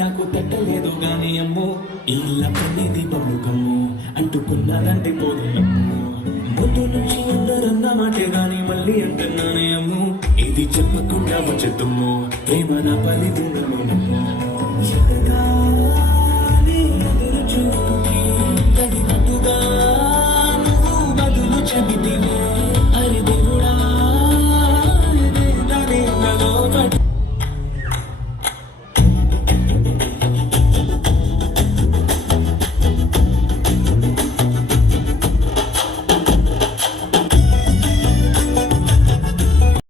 నాకు తట్టలేదు గాని అమ్మో ఇలా పనేది బొమ్మకమ్మో అంటుకున్నారంటే పోదులమ్మో ముందు నుంచి అందరన్న మాటే గాని మళ్ళీ అంటున్నానే అమ్మో ఇది చెప్పకుండా వచ్చేద్దమ్మో ప్రేమ నా పలిదున్నమో